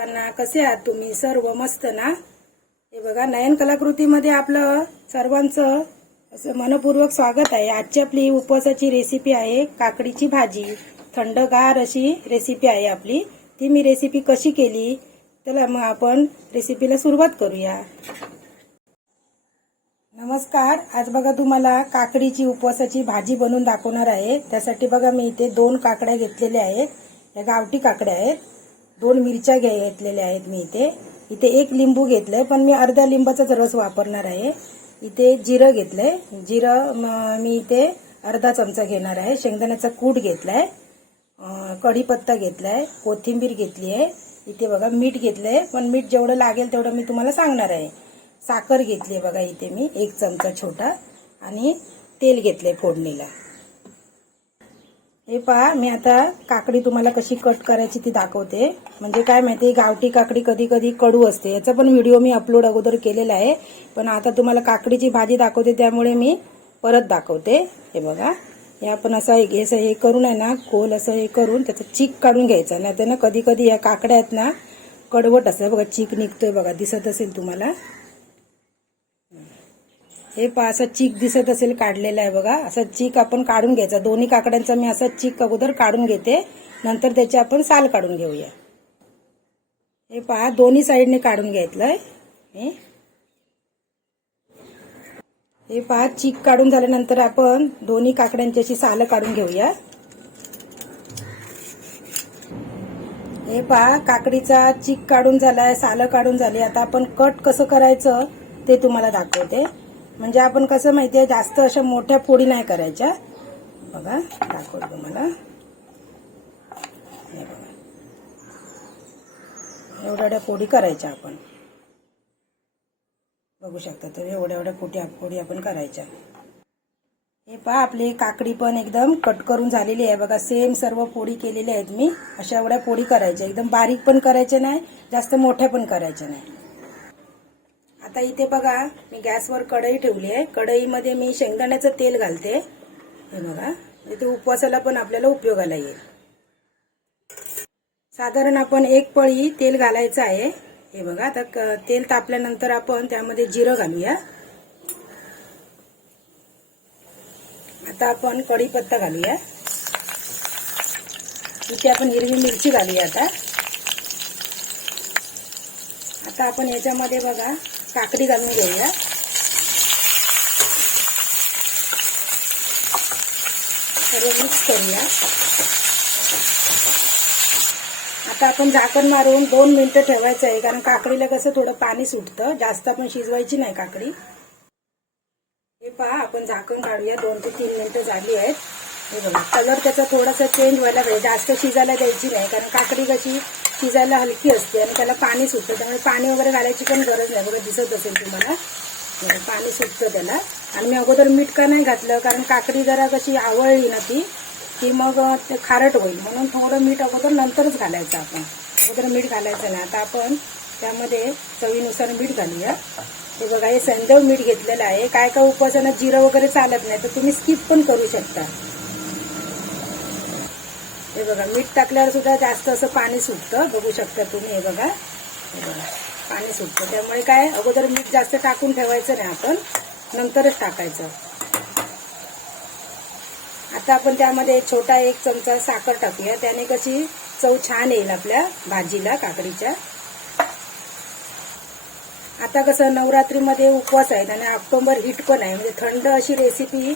सर्वांना कसे आहात तुम्ही? सर्व मस्त ना? हे बघा नयन कलाकृतीमध्ये आपलं सर्वांचं असं मनपूर्वक स्वागत आहे. आजची आपली उपवासाची रेसिपी आहे काकडीची भाजी. थंडगार अशी रेसिपी आहे आपली. ती मी रेसिपी कशी केली चला मग आपण रेसिपीला सुरुवात करूया. नमस्कार. आज बघा तुम्हाला काकडीची उपवासाची भाजी बनवून दाखवणार आहे. त्यासाठी बघा मी इथे दोन काकड्या घेतलेल्या आहेत. या गावठी काकड्या आहेत. दोन मिरच्या घेतलेल्या आहेत मी इथे. इथे एक लिंबू घेतलंय पण मी अर्ध्या लिंबाचाच रस वापरणार आहे. इथे जिरं घेतलंय. जिरं मी इथे अर्धा चमचा घेणार आहे. शेंगदाण्याचा कूट घेतलाय. कढीपत्ता घेतलाय. कोथिंबीर घेतली आहे. इथे बघा मीठ घेतलंय पण मीठ जेवढं लागेल तेवढं मी तुम्हाला सांगणार आहे. साखर घेतली आहे बघा इथे मी एक चमचा छोटा. आणि तेल घेतलंय फोडणीला. हे पहा मी आता काकडी तुम्हाला कशी कट करायची ती दाखवते. म्हणजे काय माहिती गावठी काकडी कधी कधी कडू असते. याचा पण व्हिडिओ मी अपलोड अगोदर केलेला आहे. पण आता तुम्हाला काकडीची भाजी दाखवते त्यामुळे मी परत दाखवते. हे बघा हे आपण असं हे असं हे करून आहे ना खोल असं हे करून त्याचं चीक काढून घ्यायचा. नाही तर ना कधी कधी या काकड्या आहेत ना कडवट असं बघा चीक निघतोय बघा दिसत असेल तुम्हाला. हे पहा असं चीक दिसत असेल काढलेलं आहे बघा. असं चीक आपण काढून घ्यायचा. दोन्ही काकड्यांचा मी असं चीक अगोदर काढून घेते. नंतर त्याचे आपण साल काढून घेऊया. हे पहा दोन्ही साईडने काढून घेतलंय. हे. हे पहा चीक काढून झाल्यानंतर आपण दोन्ही काकड्यांची अशी सालं काढून घेऊया. हे पहा काकडीचा चीक काढून झालाय सालं काढून झाली. आता आपण कट कसं करायचं ते तुम्हाला दाखवते. म्हणजे आपण कसं माहितीये जास्त अशा मोठ्या फोडी नाही करायच्या. बघा दाखवतो तुम्हाला. हे बघा. एवढ्या एवढ्या फोडी करायच्या आपण. बघू शकता तुम्ही एवढ्या एवढ्या फोटी फोडी आपण करायच्या. हे पहा आपली काकडी पण एकदम कट करून झालेली आहे. बघा सेम सर्व पोळी केलेल्या आहेत मी. अशा एवढ्या पोळी करायच्या. एकदम बारीक पण करायच्या नाही जास्त मोठ्या पण करायच्या नाही. आता इथे बघा मी गॅसवर कढई ठेवली आहे. कढईमध्ये मी शेंगदाण्याचं तेल घालते. हे बघा इथे ते उपवासाला पण आपल्याला उपयोगाला येईल. साधारण आपण एक पळी तेल घालायचं आहे. हे बघा आता क- तेल तापल्यानंतर आपण त्यामध्ये जिरं घालूया. आता आपण कढीपत्ता घालूया. इथे आपण हिरवी मिरची घालूया आता. आता आपण याच्यामध्ये बघा काकडी घालून घेऊया. सर्व मिक्स करूया. आता आपण झाकण मारून दोन मिनिटं ठेवायचं आहे कारण काकडीला कसं थोडं पाणी सुटतं जास्त आपण शिजवायची नाही काकडी. हे पहा आपण झाकण काढूया दोन ते तीन मिनिटं झाली आहेत. हे बघा कलर त्याचा थोडासा चेंज व्हायला पाहिजे. जास्त शिजायला द्यायची नाही कारण काकडी कशी शिजायला हलकी असते आणि त्याला पाणी सुटतं. त्यामुळे पाणी वगैरे घालायची पण गरज नाही. बघा दिसत असेल तुम्हाला. पाणी सुटतं त्याला. आणि मी अगोदर मीठ का नाही घातलं कारण काकडी जरा कशी आवळली ना ती की मग ते खारट होईल. म्हणून थोडं मीठ अगोदर नंतरच घालायचं आपण. अगोदर मीठ घालायचं नाही. आता आपण त्यामध्ये चवीनुसार मीठ घालूया. हे बघा हे संदेव मीठ घेतलेलं आहे. काय काय उपवासाला जिरं वगैरे चालत नाही तर तुम्ही स्किप पण करू शकता. हे बघा मीठ टाकल्यावर सुद्धा जास्त असं पाणी सुटतं. बघू शकता तुम्ही हे बघा. हे बघा पाणी सुटतं. त्यामुळे काय अगोदर मीठ जास्त टाकून ठेवायचं नाही आपण नंतरच टाकायचं. आता आपण त्यामध्ये एक छोटा एक चमचा साखर टाकूया. त्याने कशी चव छान येईल आपल्या भाजीला काकडीच्या. आता कसं नवरात्रीमध्ये उपवास आहेत आणि ऑक्टोबर हिट पण आहे. म्हणजे थंड अशी रेसिपी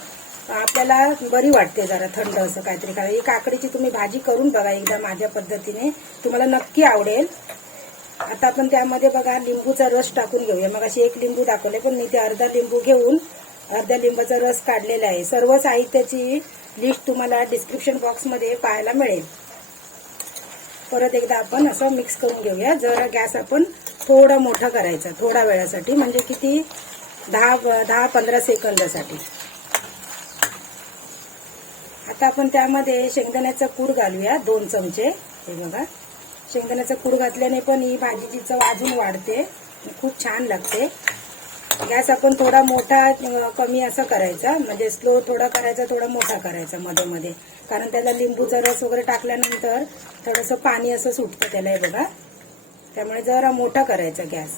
आपल्याला बरी वाटते जरा थंड असं काहीतरी. कारण ही काकडीची तुम्ही भाजी करून बघा एकदा माझ्या पद्धतीने. तुम्हाला नक्की आवडेल. आता आपण त्यामध्ये बघा लिंबूचा रस टाकून घेऊया. मग अशी एक लिंबू दाखवले पण मी ते अर्धा लिंबू घेऊन अर्ध्या लिंबाचा रस काढलेला आहे. सर्व साहित्याची लिस्ट तुम्हाला डिस्क्रिप्शन बॉक्समध्ये पाहायला मिळेल. परत एकदा आपण असं मिक्स करून घेऊया. जरा गॅस आपण थोडा मोठा करायचा थोडा वेळासाठी. म्हणजे किती? दहा दहा पंधरा सेकंदासाठी आता आपण त्यामध्ये शेंगदाण्याचा कूड घालूया दोन चमचे. हे बघा. शेंगदाण्याचा कूड घातल्याने पण ही भाजीची चव अजून वाढते. खूप छान लागते. गॅस आपण थोडा मोठा कमी असा करायचा. म्हणजे स्लो थोडा करायचा थोडा मोठा करायचा मध्ये मध्ये. कारण त्याला लिंबूचा रस वगैरे टाकल्यानंतर थोडंसं पाणी असं सुटतं त्याला हे बघा. त्यामुळे जरा मोठा करायचा गॅस.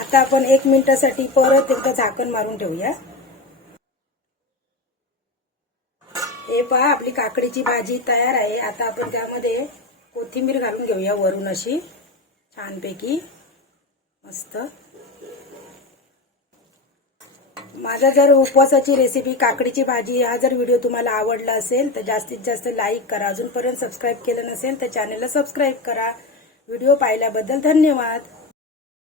आता आपण एक मिनिटासाठी परत एकदा झाकण मारून ठेवूया. हे पहा आपली काकडीची भाजी तयार आहे. आता आपण त्यामध्ये कोथिंबीर घालून घेऊया वरून अशी छानपैकी. मस्त. माझा जर उपवासाची रेसिपी काकडीची भाजी हा जर व्हिडिओ तुम्हाला आवडला असेल तर जास्तीत जास्त लाईक करा. अजूनपर्यंत सबस्क्राईब केलं नसेल तर चॅनलला सबस्क्राईब करा. व्हिडिओ पाहिल्याबद्दल धन्यवाद.